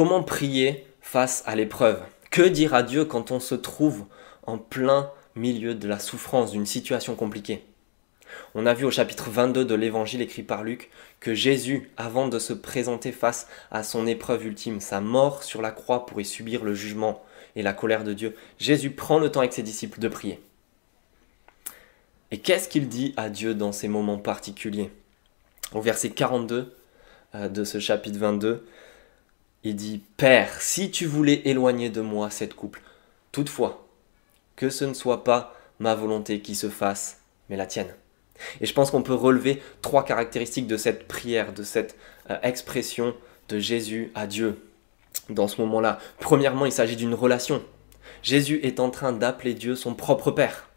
Comment prier face à l'épreuve? Que dire à Dieu quand on se trouve en plein milieu de la souffrance, d'une situation compliquée? On a vu au chapitre 22 de l'évangile écrit par Luc que Jésus, avant de se présenter face à son épreuve ultime, sa mort sur la croix pour y subir le jugement et la colère de Dieu, Jésus prend le temps avec ses disciples de prier. Et qu'est-ce qu'il dit à Dieu dans ces moments particuliers? Au verset 42 de ce chapitre 22, il dit « Père, si tu voulais éloigner de moi cette coupe, toutefois, que ce ne soit pas ma volonté qui se fasse, mais la tienne. » Et je pense qu'on peut relever trois caractéristiques de cette prière, de cette expression de Jésus à Dieu dans ce moment-là. Premièrement, il s'agit d'une relation. Jésus est en train d'appeler Dieu son propre Père.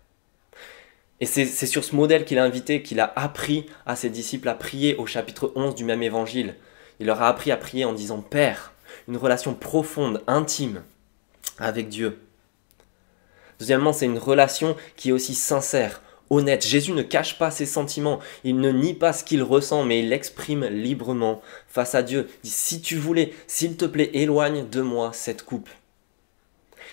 Et c'est sur ce modèle qu'il a invité, qu'il a appris à ses disciples à prier au chapitre 11 du même évangile. Il leur a appris à prier en disant « Père », une relation profonde, intime avec Dieu. Deuxièmement, c'est une relation qui est aussi sincère, honnête. Jésus ne cache pas ses sentiments, il ne nie pas ce qu'il ressent, mais il l'exprime librement face à Dieu. Il dit « Si tu voulais, s'il te plaît, éloigne de moi cette coupe. »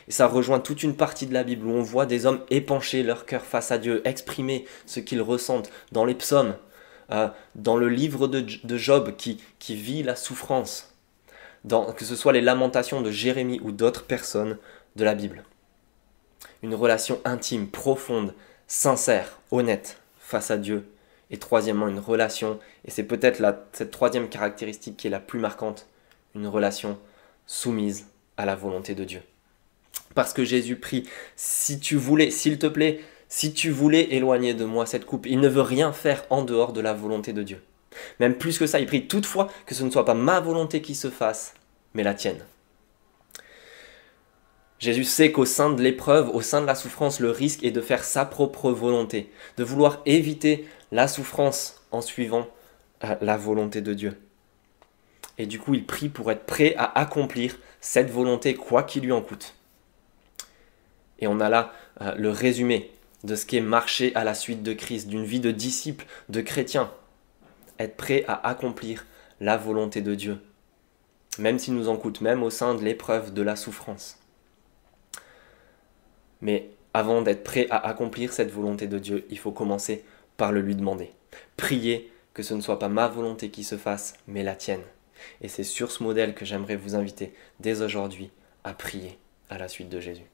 Et ça rejoint toute une partie de la Bible où on voit des hommes épancher leur cœur face à Dieu, exprimer ce qu'ils ressentent dans les psaumes, dans le livre de Job qui vit la souffrance, que ce soit les lamentations de Jérémie ou d'autres personnes de la Bible. Une relation intime, profonde, sincère, honnête face à Dieu. Et troisièmement, une relation, et c'est peut-être cette troisième caractéristique qui est la plus marquante, une relation soumise à la volonté de Dieu. Parce que Jésus prie, si tu voulais, s'il te plaît, si tu voulais éloigner de moi cette coupe, il ne veut rien faire en dehors de la volonté de Dieu. Même plus que ça, il prie toutefois que ce ne soit pas ma volonté qui se fasse, mais la tienne. Jésus sait qu'au sein de l'épreuve, au sein de la souffrance, le risque est de faire sa propre volonté, de vouloir éviter la souffrance en suivant la volonté de Dieu. Et du coup, il prie pour être prêt à accomplir cette volonté, quoi qu'il lui en coûte. Et on a là le résumé de ce qu'est marcher à la suite de Christ, d'une vie de disciple, de chrétien. Être prêt à accomplir la volonté de Dieu, même s'il nous en coûte, même au sein de l'épreuve, de la souffrance. Mais avant d'être prêt à accomplir cette volonté de Dieu, il faut commencer par le lui demander. Prier que ce ne soit pas ma volonté qui se fasse, mais la tienne. Et c'est sur ce modèle que j'aimerais vous inviter dès aujourd'hui à prier à la suite de Jésus.